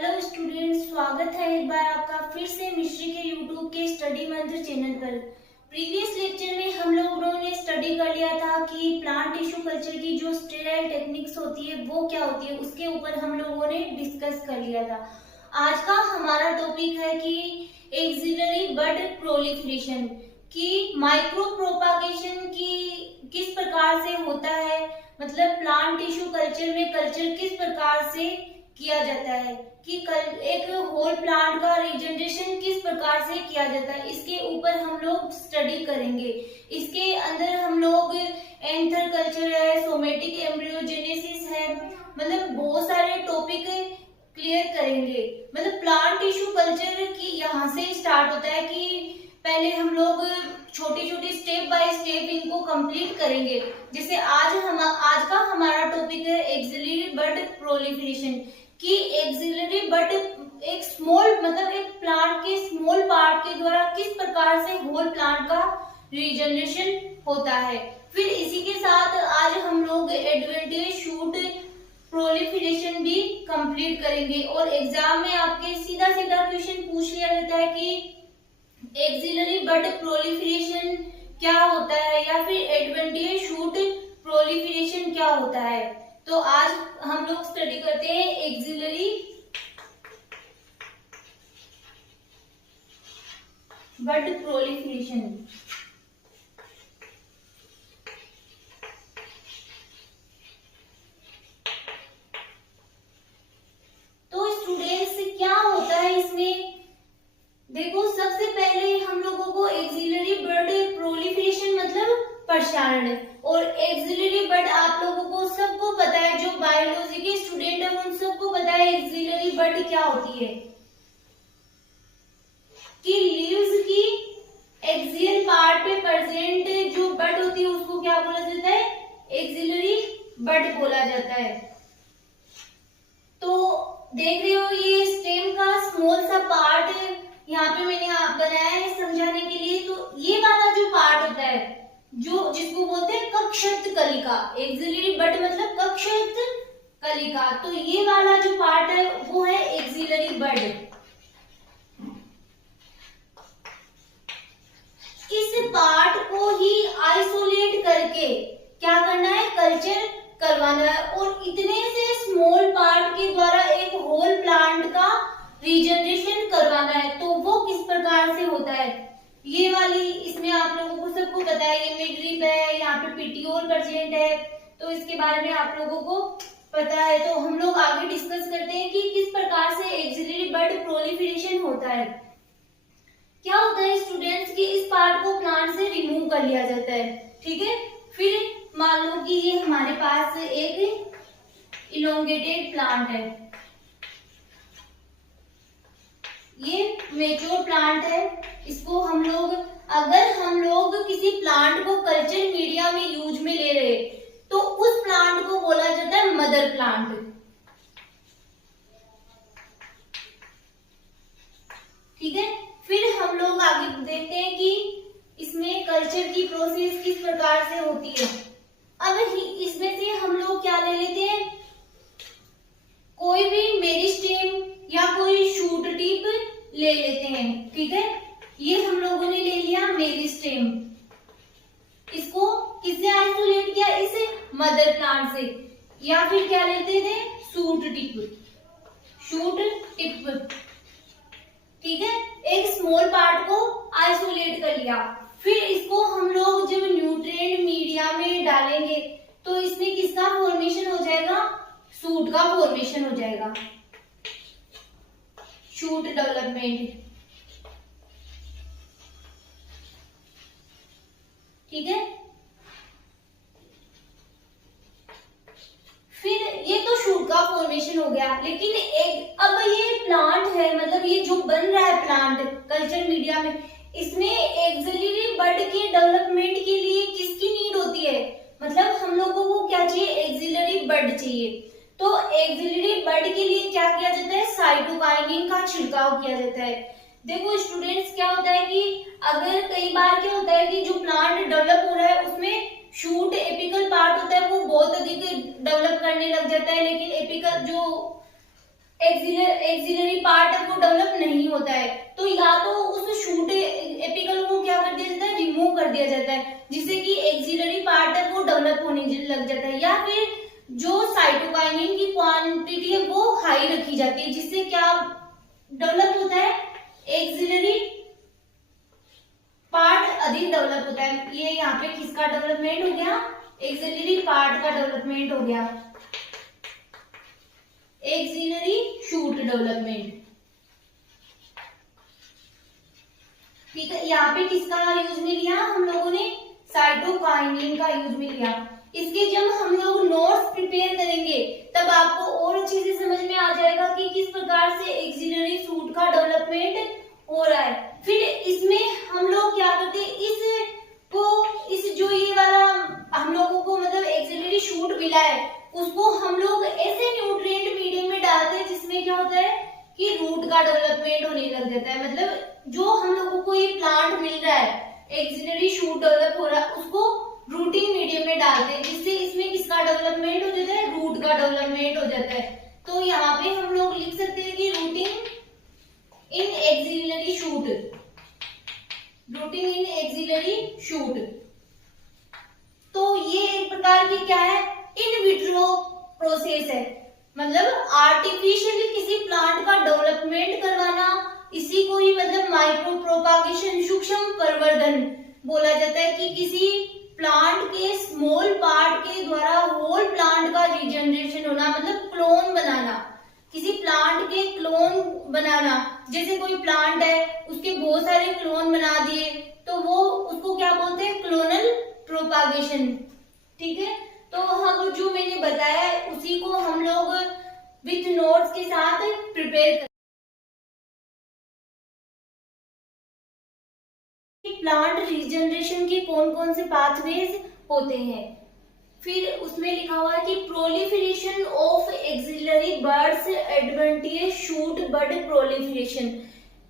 Hello students, स्वागत है एक बार आपका फिर से मिश्री के यूट्यूब के स्टडी मंत्र चैनल पर। प्रीवियस लेक्चर में हम लोगों ने स्टडी कर लिया था कि प्लांट टिश्यू कल्चर की जो स्टेराइल टेक्निक्स होती है वो क्या होती है, उसके ऊपर हम लोगों ने डिस्कस कर लिया था। आज का हमारा टॉपिक है कि एक्सिलरी बड प्रोलिफरेशन की माइक्रो प्रोपागेशन की किस प्रकार से होता है, मतलब प्लांट टिश्यू कल्चर में कल्चर किस प्रकार से किया जाता है कि एक होल प्लांट का रीजनरेशन किस प्रकार से किया जाता है, इसके ऊपर हम लोग स्टडी करेंगे। इसके अंदर हम लोग एंथर कल्चर है, सोमेटिक एम्ब्रियोजेनेसिस है, मतलब बहुत सारे टॉपिक क्लियर करेंगे। मतलब प्लांट टिश्यू कल्चर की यहाँ से स्टार्ट होता है कि पहले हम लोग छोटी छोटी स्टेप बाय स्टेप इनको कंप्लीट करेंगे। जैसे आज का हमारा टॉपिक है एक्सिलरी बड प्रोलिफरेशन कि एक्सिलरी बड एक स्मॉल मतलब एक प्लांट के स्मॉल पार्ट के द्वारा किस प्रकार से होल प्लांट का रीजनरेशन होता है। फिर इसी के साथ आज हम लोग एडवेंटिज शूट प्रोलिफरेशन भी कंप्लीट करेंगे। और एग्जाम में आपके सीधा सीधा क्वेश्चन पूछ लिया जाता है कि एक्सिलरी बड प्रोलिफरेशन क्या होता है या फिर एडवेंटिज शूट प्रोलिफरेशन क्या होता है। तो आज हम लोग स्टडी करते हैं एक्सिलरी बड प्रोलिफरेशन। तो स्टूडेंट्स क्या होता है इसमें, देखो सबसे पहले हम लोगों को एक्सिलरी बड प्रोलिफरेशन मतलब प्रसारण, और एक्सिलरी बड आप लोगों को सबको पता है, जो बायोलॉजी के स्टूडेंट है उन सबको पता है एक्सिलरी बड क्या होती है कि लीव्स की एक्सियल पार्ट पे प्रेजेंट जो बड होती है उसको क्या बोला जाता है, एक्सिलरी बड बोला जाता है। तो देख रहे हो ये स्टेम का स्मॉल सा पार्ट यहाँ पे मैंने बनाया है समझाने के लिए। तो ये वाला जो पार्ट होता है जो जिसको बोलते हैं कक्षत कलिका, एक्सिलरी बड मतलब कक्षत कलिका, तो ये वाला जो पार्ट है वो है एक्सिलरी बड। इस पार्ट को ही आइसोलेट करके क्या करना है, कल्चर करवाना है, और इतने से स्मॉल पार्ट के द्वारा एक होल प्लांट का रीजनरेशन करवाना है। तो वो किस प्रकार से होता है, ये वाली इसमें आप लोगों को सबको पता है, ये मिडरिप है, यहाँ पे पिटियोल प्रेजेंट है, तो इसके बारे में आप लोगों को पता है। तो हम लोग आगे डिस्कस करते हैं कि किस प्रकार से एक्सिलरी बड प्रोलिफरेशन होता है। क्या होता है स्टूडेंट्स कि इस पार्ट को प्लांट से रिमूव कर लिया जाता है, ठीक है। फिर मान लो कि ये हमारे पास एक इलोंगेटेड प्लांट है, ये मेच्योर प्लांट है। इसको अगर हम लोग किसी प्लांट को कल्चर मीडिया में यूज में ले रहे तो उस प्लांट को बोला जाता है मदर प्लांट, ठीक है। फिर हम लोग आगे देखते हैं कि इसमें कल्चर की प्रोसेस किस प्रकार से होती है। अब इसमें से हम लोग क्या ले लेते हैं, कोई भी मेरिस्टेम या कोई शूट टिप ले लेते हैं, ठीक है। ये हम लोगों ने ले लिया मेरिस्टेम, इसको किससे आइसोलेट किया, इसे मदर प्लांट से। या फिर क्या लेते थे, शूट टिप, ठीक है। एक स्मॉल पार्ट को आइसोलेट कर लिया, फिर इसको हम लोग जब न्यूट्रिएंट मीडिया में डालेंगे तो इसमें किसका फॉर्मेशन हो जाएगा, शूट का फॉर्मेशन हो जाएगा, शूट डेवलपमेंट, ठीक है। फिर ये तो शूट का फॉर्मेशन हो गया, लेकिन अब ये प्लांट है, मतलब ये जो बन रहा है प्लांट कल्चर मीडिया में, इसमें एक्सिलरी बड के डेवलपमेंट के लिए किसकी नीड होती है, मतलब हम लोगों को क्या चाहिए, एक्सिलरी बड चाहिए। तो एक्सिलरी बड के लिए क्या किया जाता है, साइटोकाइनिन का छिड़काव किया जाता है। देखो स्टूडेंट्स क्या होता है कि अगर कई बार क्या होता है कि जो प्लांट डेवलप हो रहा है उसमें शूट एपिकल पार्ट होता है वो बहुत अधिक डेवलप करने लग जाता है, लेकिन एपिकल जो एक्सिलरी पार्ट है वो डेवलप नहीं होता है, तो या तो उस शूट एपिकल को क्या कर दिया जाता है, रिमूव कर दिया जाता है, जिससे कि एक्सिलरी पार्ट है वो डेवलप होने लग जाता है, या फिर जो साइटोकाइनिन की क्वांटिटी है वो हाई रखी जाती है, जिससे क्या डेवलप होता है, एक्सिलरी पार्ट अधिक डेवलप होता है। ये यहाँ पे किसका डेवलपमेंट हो गया, एक्सिलरी पार्ट का डेवलपमेंट हो गया, एक्सिलरी शूट डेवलपमेंट। ठीक है, यहाँ पे किसका यूज में लिया हम लोगों ने, साइटोकाइनिन का यूज में लिया। इसके जब हम लोग नोट्स प्रिपेयर करेंगे तब आपको और अच्छे से समझ में आ जाएगा कि किस प्रकार से एक्सिलरी शूट का डेवलपमेंट हो रहा है। फिर इसमें हम लोग क्या करते हैं, इस जो ये वाला हम लोगों को मतलब एक्सिलरी शूट मिला है उसको हम लोग ऐसे न्यूट्रिएंट मीडियम में डालते हैं जिसमें क्या होता है कि रूट का डेवलपमेंट होने लग जाता है। मतलब जो हम लोगों को ये प्लांट मिल रहा है, एक्सिलरी शूट डेवलप हो रहा है, उसको रूटिंग मीडियम में डालते हैं, जिससे इसमें किसका डेवलपमेंट हो जाता है, रूट का डेवलपमेंट हो जाता है। तो यहाँ पे हम लोग लिख सकते हैं कि rooting in axillary shoot, rooting in axillary shoot. तो ये एक प्रकार की क्या है, इन विट्रो प्रोसेस है, मतलब आर्टिफिशियली किसी प्लांट का डेवलपमेंट करवाना, इसी को ही मतलब माइक्रो प्रोपागेशन, सूक्ष्म प्रवर्धन बोला जाता है, कि किसी प्लांट के स्मॉल पार्ट के द्वारा होल प्लांट का रिजनरेशन होना, मतलब क्लोन बनाना, किसी प्लांट के क्लोन बनाना। जैसे कोई प्लांट है उसके बहुत सारे क्लोन बना दिए तो वो उसको क्या बोलते हैं, क्लोनल प्रोपागेशन। ठीक है, तो हम जो मैंने बताया है उसी को हम लोग विथ नोट्स के साथ प्रिपेयर कर। प्लांट रीजनरेशन के कौन कौन से पाथवेज होते हैं, फिर उसमें लिखा हुआ है कि proliferation of axillary buds adventitious shoot bud proliferation.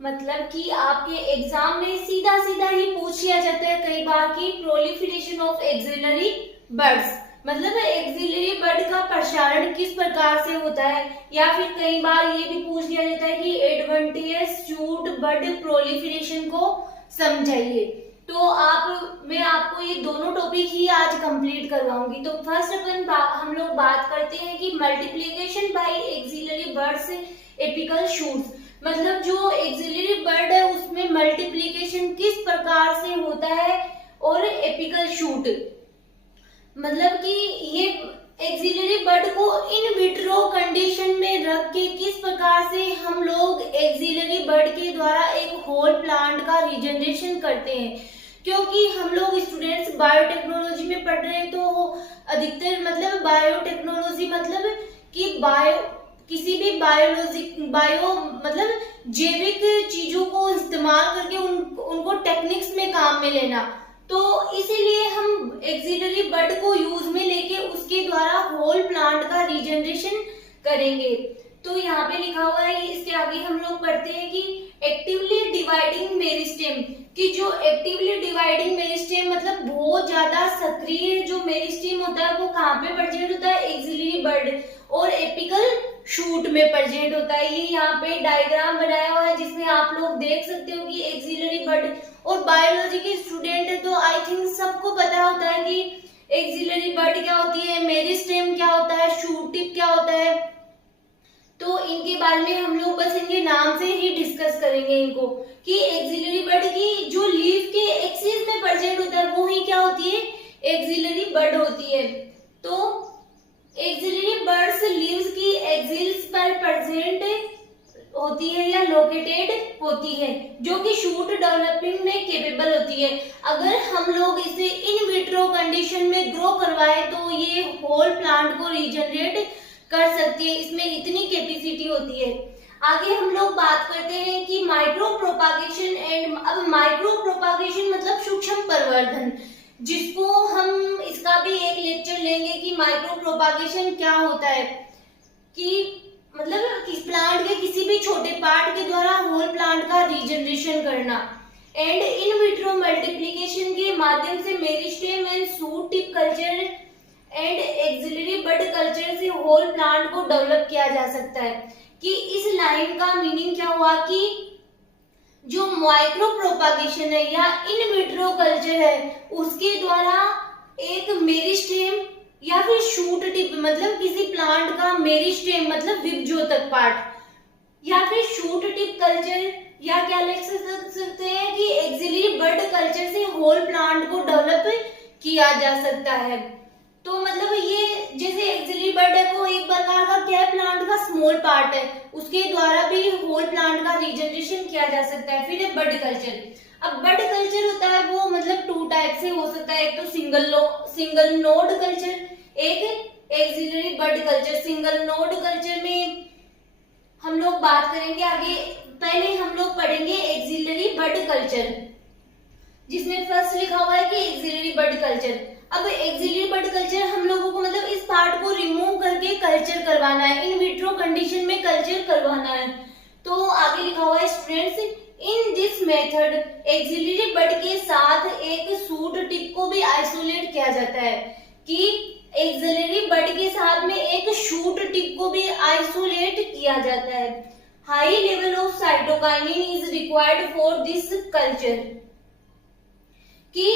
मतलब कि आपके एग्जाम में सीधा सीधा ही पूछ लिया जाता है कई बार कि प्रोलिफरेशन ऑफ एक्सिलरी बर्ड्स, मतलब एक्सिलरी बर्ड का प्रसारण किस प्रकार से होता है, या फिर कई बार ये भी पूछ लिया जाता है कि एडवेंटिएज शूट बड प्रोलिफरेशन को समझाइए। तो मैं आपको ये दोनों टॉपिक ही आज कंप्लीट करवाऊंगी। तो फर्स्ट हम लोग बात करते हैं कि multiplication bye axillary birds apical shoots, मतलब जो एक्सिलरी बर्ड है उसमें मल्टीप्लिकेशन किस प्रकार से होता है, और एपिकल शूट मतलब कि ये एक्सिलरी बर्ड को इन विट्रो कंडीशन में रख के किस प्रकार से हम लोग एक्सिलरी बर्ड के द्वारा एक होल प्लांट का रीजनरेशन करते हैं। क्योंकि हम लोग स्टूडेंट्स बायोटेक्नोलॉजी में पढ़ रहे हैं, तो अधिकतर मतलब बायोटेक्नोलॉजी मतलब कि किसी भी बायो मतलब जैविक चीजों को इस्तेमाल करके उनको टेक्निक्स में काम में लेना। तो इसीलिए हम एक्सिलरी बर्ड को यूज में लेके उसके द्वारा होल प्लांट का रीजनरेशन करेंगे। तो यहाँ पे लिखा हुआ है, इसके आगे हम लोग पढ़ते हैं कि एक्टिवली डिवाइडिंग मेरिस्टेम, कि जो एक्टिवली डिवाइडिंग मेरिस्टेम मतलब बहुत ज्यादा सक्रिय जो मेरिस्टेम होता है वो कहाँ पे प्रेजेंट होता है, एक्सिलरी बर्ड और एपिकल शूट में प्रेजेंट होता है। ये यहाँ पे डायग्राम बनाया हुआ है जिसमें आप लोग देख सकते हो कि एक्सिलरी बर्ड, और बायोलॉजी के स्टूडेंट है तो आई थिंक सबको पता होता है कि एक्सिलरी बर्ड क्या होती है, मेरिस्टेम क्या होता है, शूट टिप क्या होता है। तो इनके बारे में हम लोग बस इनके नाम से ही डिस्कस करेंगे इनको, कि एक्सिलरी बर्ड की जो लीफ के एक्सिस में प्रेजेंट होता है वो ही क्या होती है, एक्सिलरी बर्ड होती है। तो एक्सिलरी बर्ड्स लीव्स की एक्सिल्स पर प्रेजेंट होती है या लोकेटेड होती है, जो कि शूट डेवलपिंग में केपेबल होती है। अगर हम लोग इसे इन विट्रो कंडीशन में ग्रो करवाए तो ये होल प्लांट को रीजनरेट कर सकती है, इसमें इतनी कैपेसिटी होती है। आगे हम लोग बात करते हैं कि माइक्रो प्रोपागेशन एंड, अब माइक्रो प्रोपागेशन मतलब सूक्ष्म प्रवर्धन, जिसको हम इसका भी एक लेक्चर लेंगे कि माइक्रो प्रोपागेशन क्या होता है, कि मतलब किस प्लांट के किसी भी छोटे पार्ट के द्वारा होल प्लांट का रीजनरेशन करना। एंड इन विट्रो मल्टीप्लिकेशन के माध्यम से meristem and shoot tip culture and axillary bud culture से होल प्लांट को डेवलप किया जा सकता है। कि इस लाइन का मीनिंग क्या हुआ कि जो माइक्रो प्रोपागेशन है या इन विट्रो कल्चर है उसके द्वारा एक मेरिस्टेम या फिर शूट टिप मतलब किसी प्लांट का मेरिस्टेम मतलब विभजोतक पार्ट या फिर शूट टिप कल्चर या क्या लिख सकते हैं कि एक्सिलरी बड कल्चर से होल प्लांट को डेवलप किया जा सकता है। तो मतलब ये जैसे एक्सिलरी बड है वो एक प्रकार का क्या प्लांट का स्मॉल पार्ट है, उसके द्वारा भी होल प्लांट का रिजनरेशन किया जा सकता है। फिर है बड कल्चर। अब बड कल्चर होता है वो मतलब टू टाइप से हो सकता है, एक तो सिंगल नोड कल्चर, एक axillary bud culture. Single node culture में हम लोग बात करेंगे आगे, पहले हम लोग पढ़ेंगे एक्सिलरी बड कल्चर जिसमें फर्स्ट लिखा हुआ है कि एक्सिलरी बड कल्चर। अब एक्सिलरी बड कल्चर हम लोगों को मतलब इस पार्ट को रिमूव करके कल्चर करवाना है, इन विट्रो कंडीशन में कल्चर करवाना है। तो आगे लिखा हुआ है students, in this method axillary bud के साथ एक शूट टिप को भी आइसोलेट किया जाता है कि एक्सिलरी बड के साथ में एक शूट टिप को भी आइसोलेट किया जाता है। High level of cytokinin is required for this culture कि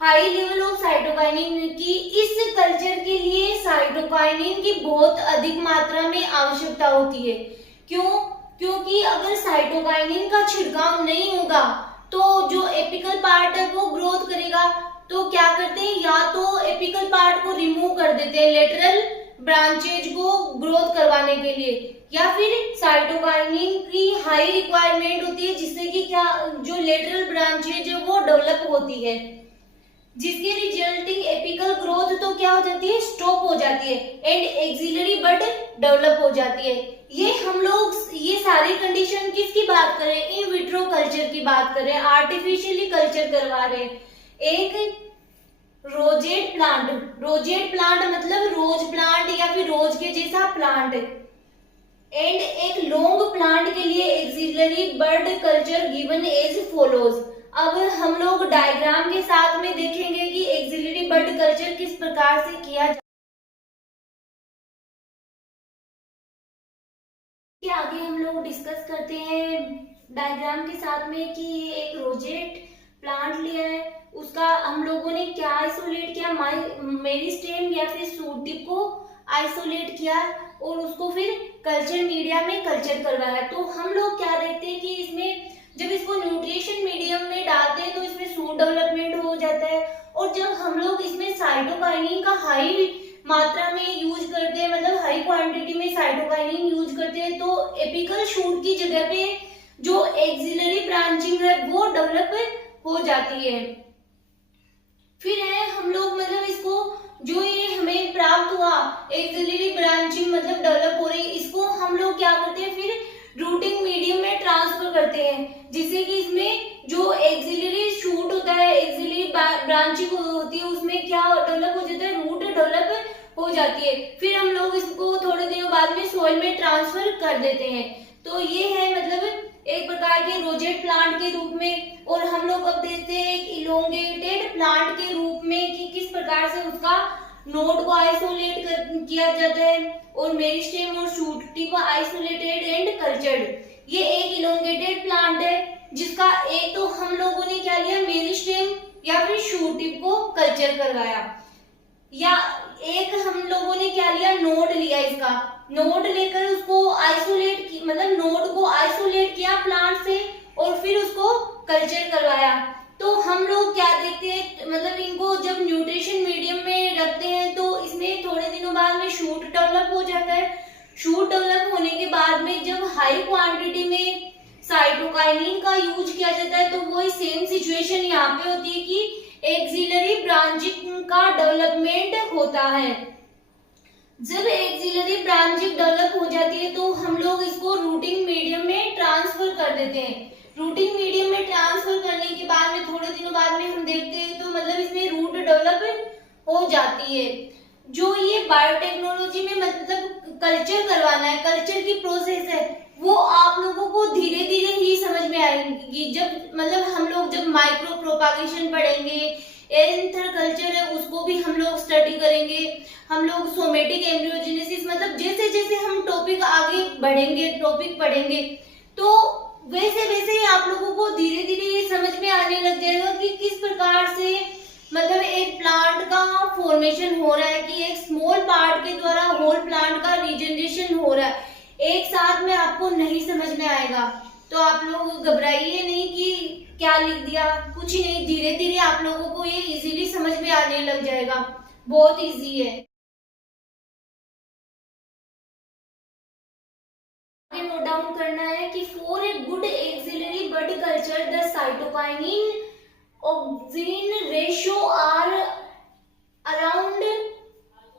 हाई लेवल ऑफ साइटोकाइनिन की इस कल्चर के लिए साइटोकाइनिन की बहुत अधिक मात्रा में आवश्यकता होती है। क्यों? क्योंकि अगर साइटोकाइनिन का छिड़काव नहीं होगा तो जो एपिकल पार्ट है वो ग्रोथ करेगा। तो क्या करते हैं, या तो एपिकल पार्ट को रिमूव कर देते हैं लेटरल ब्रांचेज को ग्रोथ करवाने के लिए, या फिर साइटोकाइनिन की हाई रिक्वायरमेंट होती है जिससे कि क्या जो लेटरल ब्रांचेज है वो डेवलप होती है, जिसके रिजल्टिंग एपिकल ग्रोथ तो क्या हो जाती है, स्टॉप हो जाती है एंड एक्सिलरी बड डेवलप हो जाती है। ये हम लोग ये सारी कंडीशन किसकी बात कर रहे हैं, इन विट्रो कल्चर की बात कर रहे हैं, आर्टिफिशियली कल्चर करवा रहे हैं। एक रोजेट प्लांट मतलब रोज प्लांट या फिर रोज के जैसा प्लांट, एंड एक लॉन्ग प्लांट के लिए axillary bud culture given as follows. अब हम लोग डायग्राम के साथ में देखेंगे कि एक्सिलरी बड कल्चर किस प्रकार से किया जाए। आगे हम लोग डिस्कस करते हैं डायग्राम के साथ में कि ये एक रोजेट प्लांट लिया है, उसका हम लोगों ने क्या आइसोलेट किया, मेरिस्टेम या फिर शूट टिप को आइसोलेट किया और उसको फिर कल्चर मीडिया में कल्चर करवाया। तो हम लोग क्या देखते हैं कि इसमें जब इसको न्यूट्रिशन मीडियम में डालते हैं तो इसमें शूट डेवलपमेंट हो जाता है, और जब हम लोग इसमें साइटोकाइनिन का हाई मात्रा में यूज करते हैं मतलब हाई क्वांटिटी में साइटोकाइनिन यूज करते हैं तो एपिकल शूट की जगह पे जो एक्सिलरी ब्रांचिंग है वो डेवलप हो जाती है। फिर है हम लोग मतलब इसको जो ये हमें प्राप्त हुआ एक्सिलरी ब्रांचिंग मतलब डेवलप हो रही, इसको हम लोग क्या करते हैं फिर रूटिंग मीडियम में ट्रांसफर करते हैं, जिससे कि इसमें जो एक्सिलरी शूट होता है, एक्सिलरी ब्रांचिंग होती है, उसमें क्या डेवलप हो जाता है, रूट डेवलप हो जाती है। फिर हम लोग इसको थोड़े दिनों बाद में सॉइल में ट्रांसफर कर देते हैं। तो ये है मतलब एक प्रकार के रोजेट प्लांट के रूप में, और हम लोग अब देखते हैं एक इलोंगेटेड प्लांट के रूप में कि किस प्रकार से उसका नोड को आइसोलेट किया जाता है और मेरिस्टेम और shoot tip isolated and cultured. ये एक इलोंगेटेड प्लांट है जिसका एक तो हम लोगों ने क्या लिया, मेरिस्टेम या फिर शूट टिप को कल्चर करवाया, या एक हम लोगों ने क्या लिया, नोड लिया, इसका नोड लेकर उसको आइसोलेट मतलब नोड को आइसोलेट किया प्लांट से और फिर उसको कल्चर करवाया। तो हम लोग क्या देखते हैं मतलब इनको जब न्यूट्रिशन मीडियम में रखते हैं तो इसमें थोड़े दिनों बाद में शूट डेवलप हो जाता है। शूट डेवलप होने के बाद में जब हाई क्वांटिटी में साइटोकाइनिन का यूज किया जाता है तो वही सेम सिचुएशन यहाँ पे होती है कि एक्सिलरी ब्रांचिंग का डेवलपमेंट होता है। जब एक्सिलरी ब्रांचिंग डेवलप हो जाती है तो हम लोग इसको रूटिंग मीडियम में ट्रांसफर कर देते हैं। रूटिंग मीडियम में ट्रांसफर करने के बाद में थोड़े दिनों बाद में हम देखते हैं तो मतलब इसमें रूट डेवलप हो जाती है। जो ये बायोटेक्नोलॉजी में मतलब कल्चर करवाना है, कल्चर की प्रोसेस है, वो आप लोगों को धीरे धीरे ही समझ में आएगी। जब मतलब हम लोग जब माइक्रो प्रोपागेशन पढ़ेंगे, एंथर कल्चर है उसको भी हम लोग स्टडी करेंगे, हम लोग सोमेटिक एम्ब्रियोजेनेसिस मतलब जैसे जैसे हम टॉपिक टॉपिक आगे बढ़ेंगे, टॉपिक पढ़ेंगे, तो वैसे वैसे ही आप लोगों को धीरे धीरे ये समझ में आने लग जाएगा कि किस प्रकार से मतलब एक प्लांट का फॉर्मेशन हो रहा है, कि एक स्मॉल पार्ट के द्वारा होल प्लांट का रीजनरेशन हो रहा है। एक साथ में आपको नहीं समझ में आएगा, तो आप लोग घबराइए नहीं कि क्या लिख दिया, कुछ ही नहीं, धीरे धीरे आप लोगों को ये इजीली समझ में आने लग जाएगा, बहुत इजी है। नोट डाउन करना है कि for a good axillary bud culture the cytokinin auxin ratio are around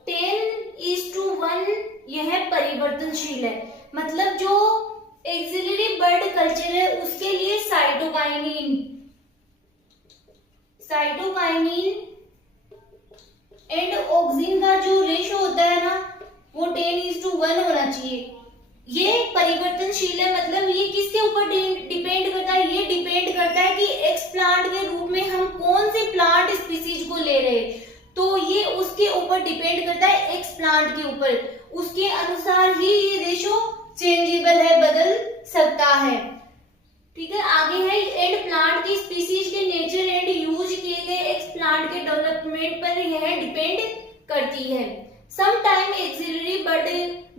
10:1। यह परिवर्तनशील है, मतलब जो एक्सिलरी बर्ड कल्चर है उसके लिए साइटोकाइनिन एंड ऑक्सिन का जो रेशियो होता है ना वो 10:1 होना चाहिए। ये परिवर्तनशील है, मतलब ये किसके ऊपर डिपेंड करता है, ये डिपेंड करता है कि एक्स प्लांट के रूप में हम कौन से प्लांट स्पीसीज को ले रहे हैं, तो ये उसके ऊपर डिपेंड करता है, एक्स प्लांट के ऊपर, उसके अनुसार ही ये रेशो चेंजेबल है, बदल सकता है। ठीक है, आगे है एंड प्लांट की स्पीसीज के नेचर एंड यूज किए गए एक्स प्लांट के डेवलपमेंट पर यह डिपेंड करती है। समटाइम एक्सिलरी बड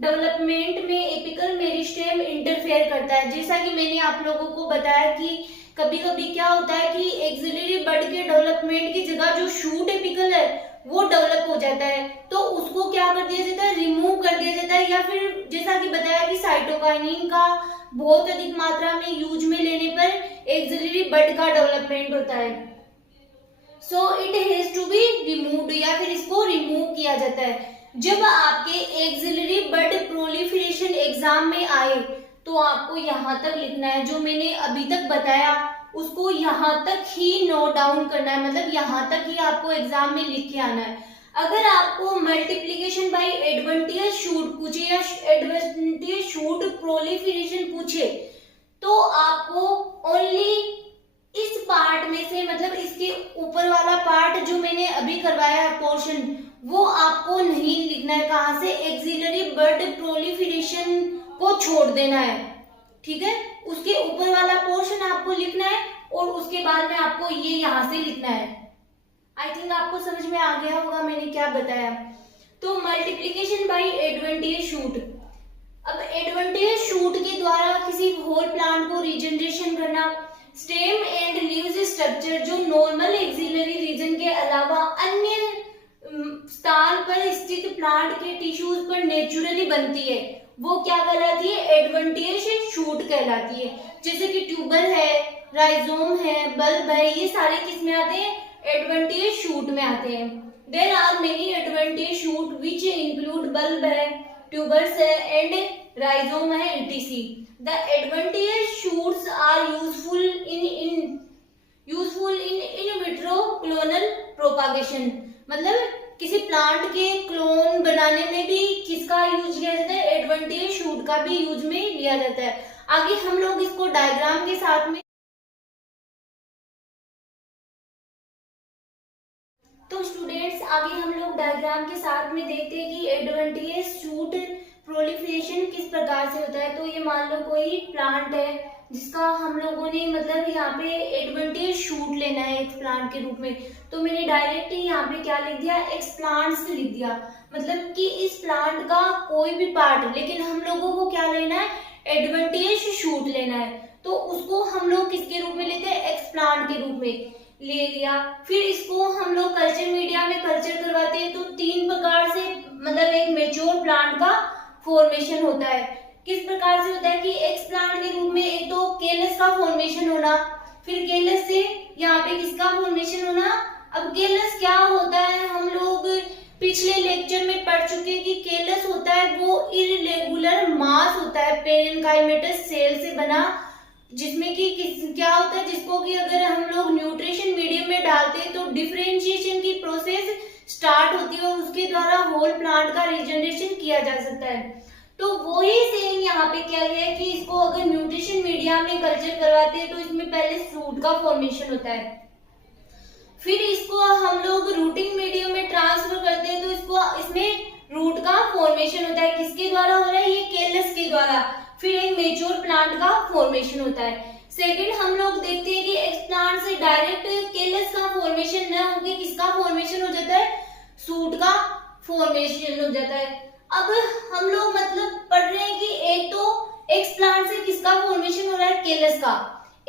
डेवलपमेंट में एपिकल मेरिस्टेम इंटरफेयर करता है। जैसा कि मैंने आप लोगों को बताया कि कभी कभी क्या होता है कि एक्सिलरी बड के डेवलपमेंट की जगह जो शूट एपिकल है वो डेवलप हो जाता है, तो उसको क्या कर दिया जाता है, रिमूव कर दिया जाता है, या फिर जैसा कि बताया कि साइटोकाइनिन का बहुत अधिक मात्रा में यूज में लेने पर एक्सिलरी बड का डेवलपमेंट होता है, so it has to be removed, या फिर इसको रिमूव किया जाता है। जब आपके एक्सिलरी बड प्रोलिफरेशन एग्जाम में आए तो आपको यहाँ तक लिखना है, जो मैंने अभी तक बताया उसको यहाँ तक ही नोट डाउन करना है, मतलब यहाँ तक ही आपको एग्जाम में लिख के आना है। अगर आपको मल्टीप्लीकेशन बाय एडवेंटियस शूट पूछे या एडवेंटियस शूट प्रोलिफरेशन पूछे तो आपको ओनली इस पार्ट में से, मतलब इसके ऊपर वाला पार्ट जो मैंने अभी करवाया है पोर्शन, वो आपको नहीं लिखना है। कहाँ से, एक्सिलरी बड प्रोलिफरेशन को छोड़ देना है, ठीक है, उसके ऊपर वाला पोर्शन आपको लिखना है और उसके बाद में आपको ये यहाँ से लिखना है। आई थिंक आपको समझ में आ गया होगा मैंने क्या बताया। तो मल्टीप्लीकेशन बाय एडवेंटियस शूट, अब एडवेंटियस शूट के द्वारा किसी होल प्लांट को रीजनरेशन करना। स्टेम एंड लीव्स स्ट्रक्चर जो नॉर्मल एक्सिलरी रीजन के अलावा अन्य स्थान पर स्थित प्लांट के टिश्यूज पर नेचुरली बनती है, वो क्या कहलाती है, एडवेंटियस शूट कहलाती है। जैसे कि ट्यूबर है, राइजोम है, बल्ब है, ये सारे किस में आते हैं, एडवेंटियस शूट में आते हैं। There are many adventitious shoot which include bulb है, ट्यूबर्स है एंड राइजोम है, etc. The adventitious shoots are useful in in vitro clonal propagation, मतलब किसी प्लांट के क्लोन बनाने में भी किसका यूज किया जाता है, एडवेंटियस शूट का भी यूज में लिया जाता है। आगे हम लोग इसको डायग्राम के साथ में, तो स्टूडेंट्स आगे हम लोग डायग्राम के साथ में देखते हैं कि एडवेंटियस शूट प्रोलिफरेशन किस प्रकार से होता है। तो ये मान लो कोई प्लांट है जिसका हम लोगों ने मतलब यहाँ पे एडवेंटियस शूट लेना है एक प्लांट के रूप में, तो मैंने डायरेक्ट ही यहाँ पे क्या लिख दिया, एक्स प्लांट्स लिख दिया, मतलब कि इस प्लांट का कोई भी पार्ट, लेकिन हम लोगों को क्या लेना है, एडवेंटियस शूट लेना है, तो उसको हम लोग किसके रूप में लेते हैं, एक्स प्लांट के रूप में ले लिया। फिर इसको हम लोग कल्चर मीडिया में कल्चर करवाते हैं, तो 3 प्रकार से मतलब एक मेच्योर प्लांट का फॉर्मेशन होता है। किस प्रकार से होता है कि एक्स प्लांट के रूप में एक तो केलस का फॉर्मेशन होना, फिर केलस से यहाँ पे किसका फॉर्मेशन होना। अब केलस क्या होता है, हम लोग पिछले लेक्चर में पढ़ चुके हैं कि केलस होता है वो इररेगुलर मास होता है पेरेन्काइमेटस सेल से बना, जिसमें कि क्या होता है, जिसको कि अगर हम लोग न्यूट्रिशन मीडियम में डालते हैं तो डिफरेंशिएशन की प्रोसेस स्टार्ट होती है और उसके द्वारा होल प्लांट का रीजनरेशन किया जा सकता है। तो वही सेम यहाँ पे क्या है कि इसको अगर न्यूट्रिशन मीडिया में कल्चर करवाते हैं तो इसमें पहले फ्रूट का फॉर्मेशन होता है, फिर इसको हम लोग रूटिंग मीडियम में ट्रांसफर करते हैं तो इसमें रूट का फॉर्मेशन होता है। किसके द्वारा हो रहा है, ये केलस फिर एक मेच्योर प्लांट का फॉर्मेशन होता है। सेकंड हम लोग देखते हैं कि एक प्लांट से डायरेक्ट केलस का फॉर्मेशन न होकर किसका फॉर्मेशन हो जाता है, शूट का फॉर्मेशन हो जाता है। अब हम लोग मतलब पढ़ रहे हैं कि एक तो एक प्लांट से किसका फॉर्मेशन हो रहा है, केलस का,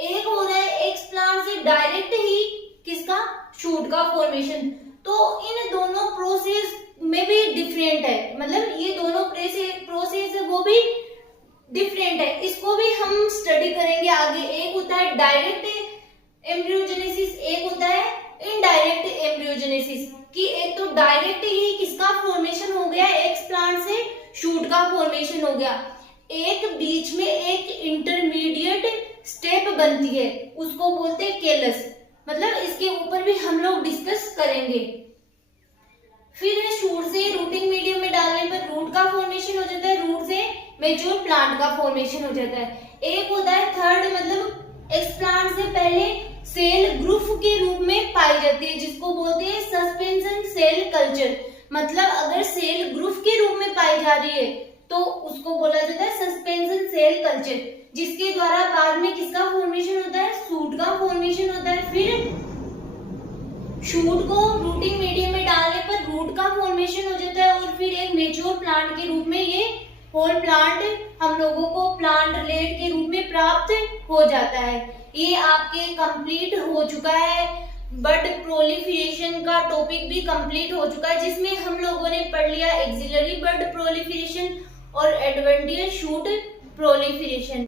एक हो रहा है एक प्लांट से डायरेक्ट ही किसका, शूट का फॉर्मेशन। तो इन दोनों प्रोसेस में भी डिफरेंट है, मतलब ये दोनों प्रोसेस है वो भी डिफरेंट है, इसको भी हम स्टडी करेंगे आगे। एक होता है डायरेक्ट एम्ब्रियोजेनेसिस, एक होता है इनडायरेक्ट एम्ब्रियोजेनेसिस, कि एक तो डायरेक्ट ही किसका फॉर्मेशन हो गया, एक प्लांट से शूट का फॉर्मेशन हो गया, एक बीच में एक इंटरमीडिएट स्टेप बनती है उसको बोलते हैं केलस, मतलब इसके ऊपर भी हम लोग डिस्कस करेंगे। फिर शूट से रूटिंग मीडियम में डालने पर रूट का फॉर्मेशन हो जाता है, रूट से मेच्योर प्लांट का फॉर्मेशन हो जाता है। एक होता है थर्ड, मतलब इस प्लांट से पहले सेल ग्रुप के रूप में पाई जाती है जिसको बोलते हैं सस्पेंशन सेल कल्चर, मतलब अगर सेल ग्रुप के रूप में पाई जा रही है तो उसको बोला जाता है सस्पेंशन सेल कल्चर, जिसके द्वारा बाद में किसका फॉर्मेशन होता है, शूट का फॉर्मेशन होता है। फिर शूट को रूटिंग मीडियम में डालने पर रूट का फॉर्मेशन हो जाता है और फिर एक मेच्योर प्लांट के रूप में ये होल प्लांट हम लोगों को प्लांट रिलेट के रूप में प्राप्त हो जाता है। ये आपके कंप्लीट हो चुका है, बर्ड प्रोलिफरेशन का टॉपिक भी कंप्लीट हो चुका है जिसमें हम लोगों ने पढ़ लिया एक्सिलरी बर्ड प्रोलिफरेशन और एडवेंटिशियस शूट प्रोलिफरेशन।